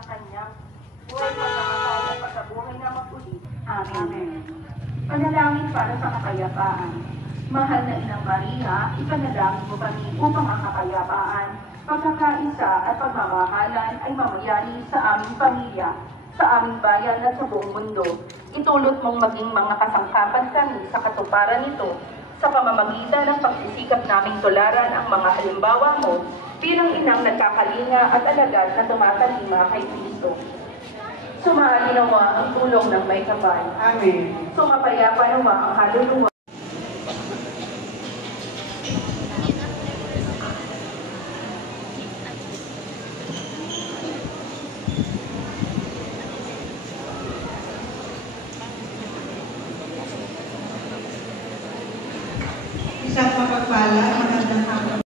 ng kanyang buhay pagkamatay at pagkabuhay na mapuli. Amen. Panalangin para sa kapayapaan. Mahal na Inang Maria, ipanalangin mo kami upang ang kapayapaan, pagkakaisa at pagmamahalan ay mamayani sa aming pamilya, sa aming bayan at sa buong mundo. Itulot mong maging mga kasangkapan kami sa katuparan nito sa pamamagitan ng pagsisikap naming tularan ang mga halimbawa mo bilang inang nagkakalinga at alagad na tumatalima kay Kristo. Sumali nawa ang tulong ng may kapal. Amen. Sumapayapa nawa ang kaluluwa. Isang mapagpala